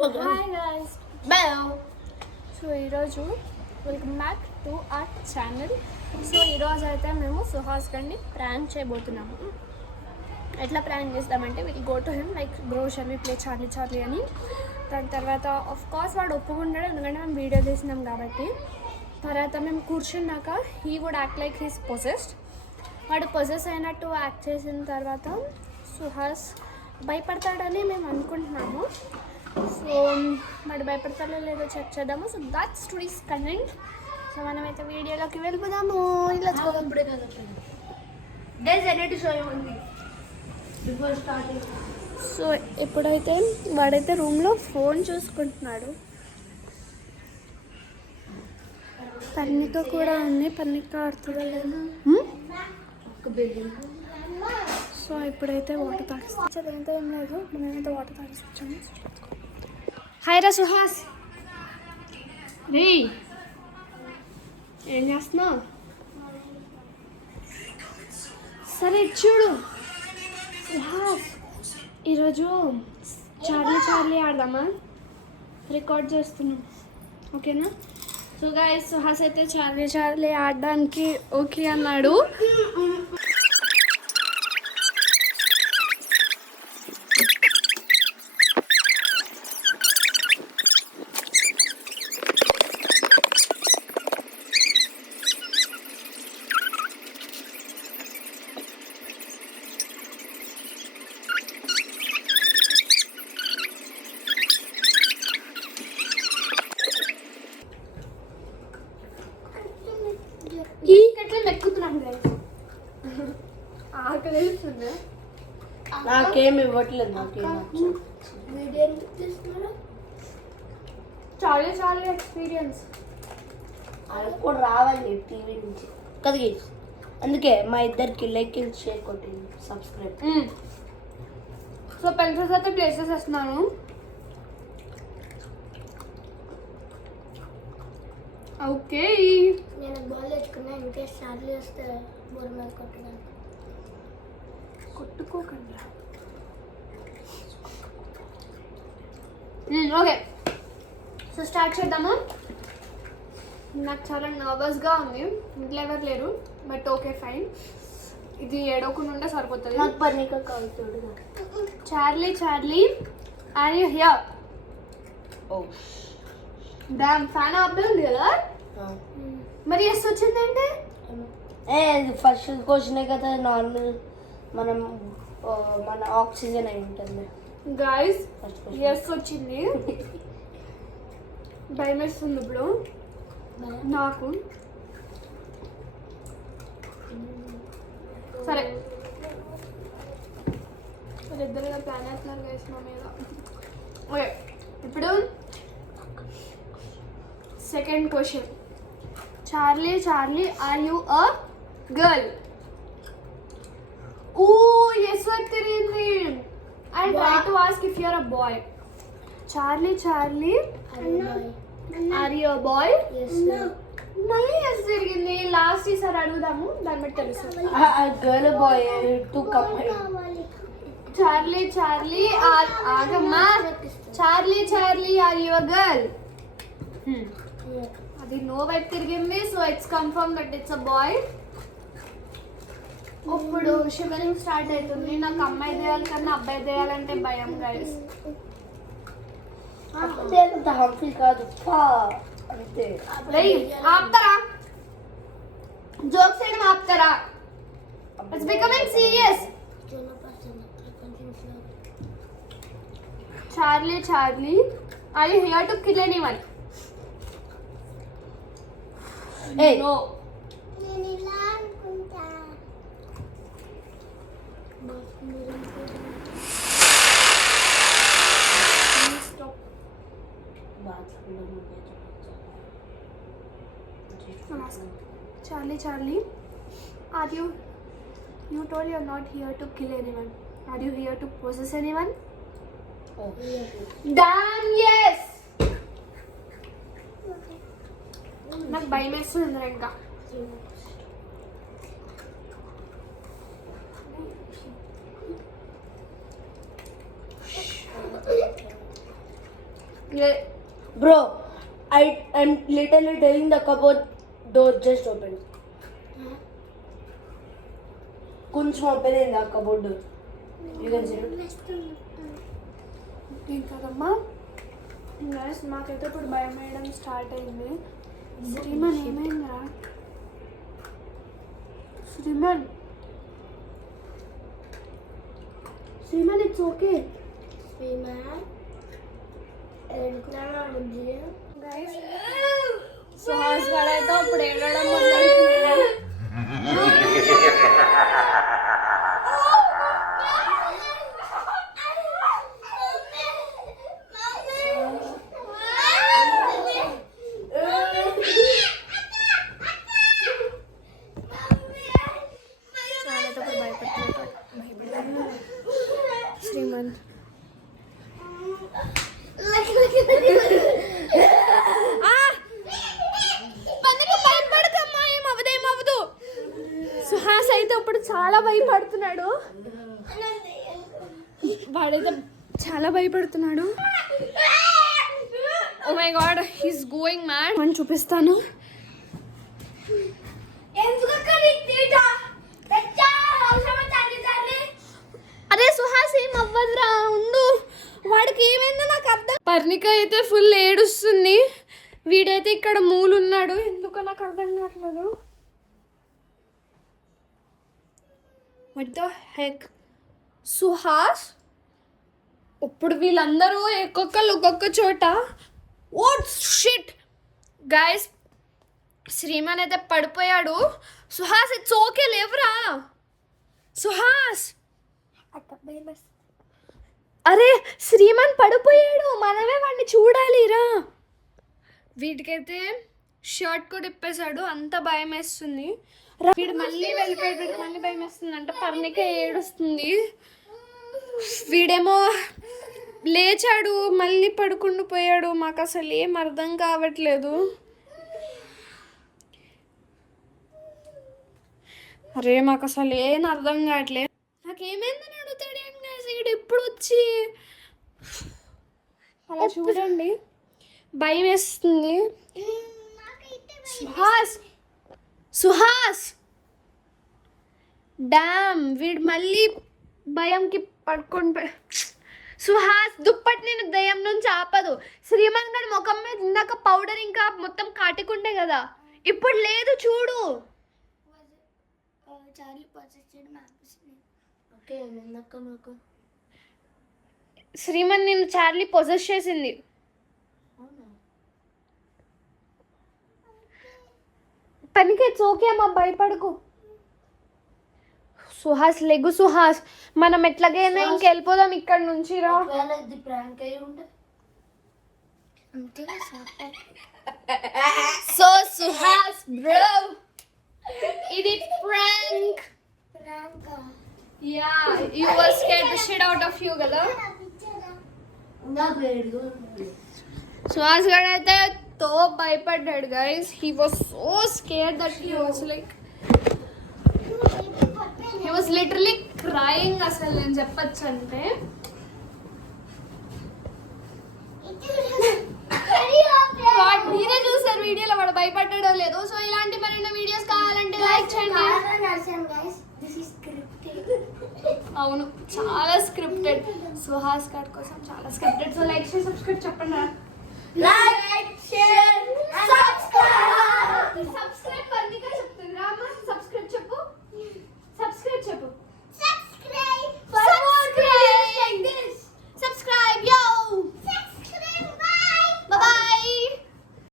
Hi guys so ఈరోజు welcome back to our channel. So ఈరోజు అయితే మేము సుహాస్ గారిని ప్రాంక్ చేయబోతున్నాము. ఎట్లా ప్రాంక్ చేస్తామంటే will go to him like bro shall we play Charlie Charlie అని. దాని తర్వాత ఆఫ్ కోర్స్ వాడు ఒప్పుకున్నాడు, ఎందుకంటే మేము వీడియో తీసినాం కాబట్టి. తర్వాత మేము కూర్చున్నాక he would act like he's possessed. వాడు పొసెస్ అయినట్టు యాక్ట్ చేసిన తర్వాత సుహాస్ భయపడతాడని మేము అనుకుంటున్నాము. సో మరి భయపడతాడో లేదో చెక్ చేద్దాము. So that's today's content. So మనమైతే వీడియోలోకి వెళ్ళిపోదాము. ఇలా ఇప్పుడే కదా డేస్ ఎనెట్ షో ఉంది బిఫోర్ స్టార్టింగ్. సో ఇప్పుడైతే వాడైతే రూమ్లో ఫోన్ చూసుకుంటున్నాడు. పన్నిక కూడా ఉంది, పన్నిక ఆడుతుందా లేదా. సో ఇప్పుడైతే వాటర్ తాగిస్తాం. అదంతా ఏం లేదు, మేమైతే వాటర్ తాగిస్తాము. హాయ్ రా సుహాస్. రే ఏం చేస్తున్నావు? సరే చూడు సుహాస్, ఈరోజు చార్లీ చార్లీ ఆడదామా? రికార్డ్ చేస్తున్నాం, ఓకేనా? సో గైస్, సుహాస్ అయితే చార్లీ చార్లీ ఆడడానికి ఓకే అన్నాడు. ఈ కట్టెలు ఎక్కుతున్నాం గైస్. ఆకలి వేస్తుంది. నాకేం ఇవ్వట్లేదు, నాకేం వీడియో ఎందుకు తీస్తున్నారు? చాలా చాలా ఎక్స్పీరియన్స్ అది కూడా రావాలి టీవీ నుంచి కదా. అందుకే మా ఇద్దరికి లైక్ షేర్ కొట్టింది, సబ్స్క్రైబ్. సో పెన్సిల్స్ అయితే ప్లేసెస్ వేస్తున్నాను. ఓకే, నేను బాల్ తెచ్చుకున్నా. ఇన్కేస్ చార్లీ వస్తే బోర్ మీద కొట్టడానికి. కొట్టుకోకండి. ఓకే, సో స్టార్ట్ చేద్దామా? నాకు చాలా నర్వస్గా ఉంది. ఇంట్లో ఎవరు లేరు, బట్ ఓకే ఫైన్. ఇది ఏడవకుండా ఉంటే సరిపోతుంది. నాకు పన్నీక కావుతాడు. Charlie Charlie are you here? Oh damn, fan ఆపే ఉంది కదా. మరి ఎస్ వచ్చిందంటే ఫస్ట్ క్వశ్చనే కదా, నార్మల్ మనం మన ఆక్సిజన్ అయి ఉంటుంది. గైస్ ఫస్ట్ ఎస్ వచ్చింది. భయం వేస్తుంది ఇప్పుడు నాకు. సరే ఇద్దరుగా ప్లాన్ వేస్తున్నారు గైస్ మా మీద. ఓకే, ఇప్పుడు second question. Charlie Charlie are you a girl? Oh yes word తిరిగింది. I try to ask if you're a boy. Charlie Charlie are you a boy? మళ్ళీ ఎస్ తిరిగింది. లాస్ట్ ఈసారి అడుగుదాము, దాన్ని బట్టి తెలుస్తుంది. Girl boy to combine. Charlie Charlie ఆగమ్మా. Charlie Charlie are you a girl? అది నో వైపు తిరిగింది. So it's confirm that it's a boy. ఇప్పుడు షివరింగ్ స్టార్ట్ అవుతుంది. నాకు అమ్మాయి దేయాలి కన్నా అబ్బాయి దేయాలంటే భయం గైస్. అంత హార్మ్ఫుల్ కాదు అంతే. ఆపుతారా? జోక్స్ వేయడం ఆపుతారా? It's becoming serious. Charlie Charlie are you here to kill anyone? Hey. No. నేను ఇలా అనుకుంటా. Stop. Charlie, Charlie, are you? You told you're not here to kill anyone. Are you here to possess anyone? Oh. Damn yes. నాకు భయం వేస్తుంది ఇంకా. Bro, I'm literally telling the cupboard door just open. కొంచెం open అయింది ఆ cupboard door. You can see it. ఏం కదమ్మా guys మాకైతే ఇప్పుడు భయం వేయడం స్టార్ట్ అయింది. శ్రీమన్ ఏమైందిరా? Shriman it's okay. Guys Suhas గారు అయితే ఇప్పుడు ఏడవడం మొదలెడుతున్నాడు. శ్రీమన్ భయపడకమ్మా, ఏమవ్వదు. సుహాస్ అయితే ఇప్పుడు చాలా భయపడుతున్నాడు. వాడైతే చాలా భయపడుతున్నాడు. Oh my God, he's going mad. అని చూపిస్తాను. అరే సుహాస్ ఏం అవ్వదురా, ఉండు. వాడికి ఏమైందో నాకు అర్థం. పర్ణిక అయితే ఫుల్ ఏడుస్తుంది. వీడైతే ఇక్కడ మూలున్నాడు. ఎందుకో నాకు అర్థం కావట్లేదు. What the heck Suhas? ఇప్పుడు వీళ్ళందరూ ఒక్కొక్క చోట. వాట్ షిట్ గైస్, శ్రీమాన్ అయితే పడిపోయాడు. సుహాస్ ఇట్స్ ఓకే, లేవురా సుహాస్. అరే శ్రీమాన్ పడిపోయాడు, మనమే వాడిని చూడాలిరా. వీటికైతే షర్ట్ కూడా ఇప్పేశాడు, అంత భయం వేస్తుంది. వీడు మళ్ళీ వెళ్ళిపోయాడు, వీడికి మళ్ళీ భయం వేస్తుంది అంటే. పర్ణిక ఏడుస్తుంది. వీడేమో లేచాడు, మళ్ళీ పడుకుంటూ పోయాడు. మాకు అసలు ఏం అర్థం కావట్లేదు. అరే మాకు అసలు ఏం అర్థం కావట్లేదు. నాకేమైందని అడుగుతాడు ఏం కాదు. వీడు ఇప్పుడు వచ్చి అలా చూడండి, భయం వేస్తుంది. సుహాస్ డామ్, వీడు మళ్ళీ భయంకి పడుకొని. సుహాస్ దుప్పటి నేను దయ్యం నుంచి ఆపదు. శ్రీమాన్ గడి ముఖం మీద ఇందాక పౌడర్ ఇంకా మొత్తం కాటికుండే కదా, ఇప్పుడు లేదు చూడు. శ్రీమన్ నేను చార్లీ పొజెస్ చేసింది. పనికి ఇట్స్ ఓకే అమ్మా, భయపడకు. సుహాస్ లెగు. సుహాస్ మనం ఎట్లాగైనా ఇంకెళ్ళిపోదాం ఇక్కడ నుంచి రా. సో సుహాస్ బ్రో, ఇది prank. Yeah, you were scared the shit out of you కదా. సుహాస్ గారు అయితే తో భయపడ్డాడు guys. He was so scared that he was like, he was literally crying. అసలు నేను చెప్పచ్చు అంటే మీరే చూసారు వీడియోలో వాడు భయపడ్డాడో లేదో. సో ఇలాంటి మరిన్ని వీడియోస్ కావాలంటే లైక్ చేయండి. అవును, చాలా స్క్రిప్టెడ్. సుహాస్ గారి కోసం చాలా స్క్రిప్టెడ్. సో లైక్ చేసి సబ్స్క్రైబ్ చెప్పండి.